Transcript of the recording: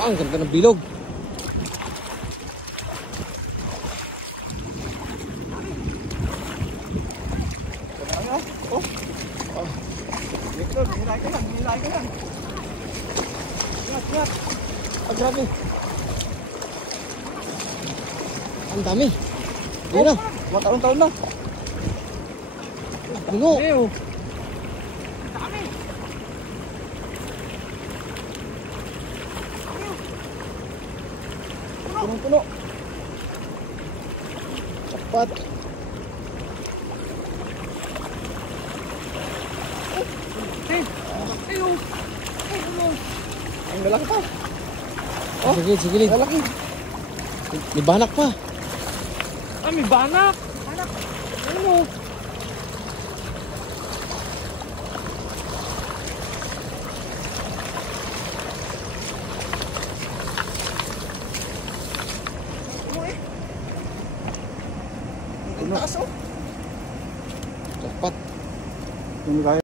Ang ganda ng bilog. Nilay ka lang. Ingat. Ah, grabe. Ang dami. Yun na. Mataon-taon na. Puno. Dami. Punong-puno. Sapat. Ang lalaki pa. Oh, sige, gilid. Lalaki. May banak pa. Ah, may banak. Ano? Ang taas oh. Sapat. Hindi kaya.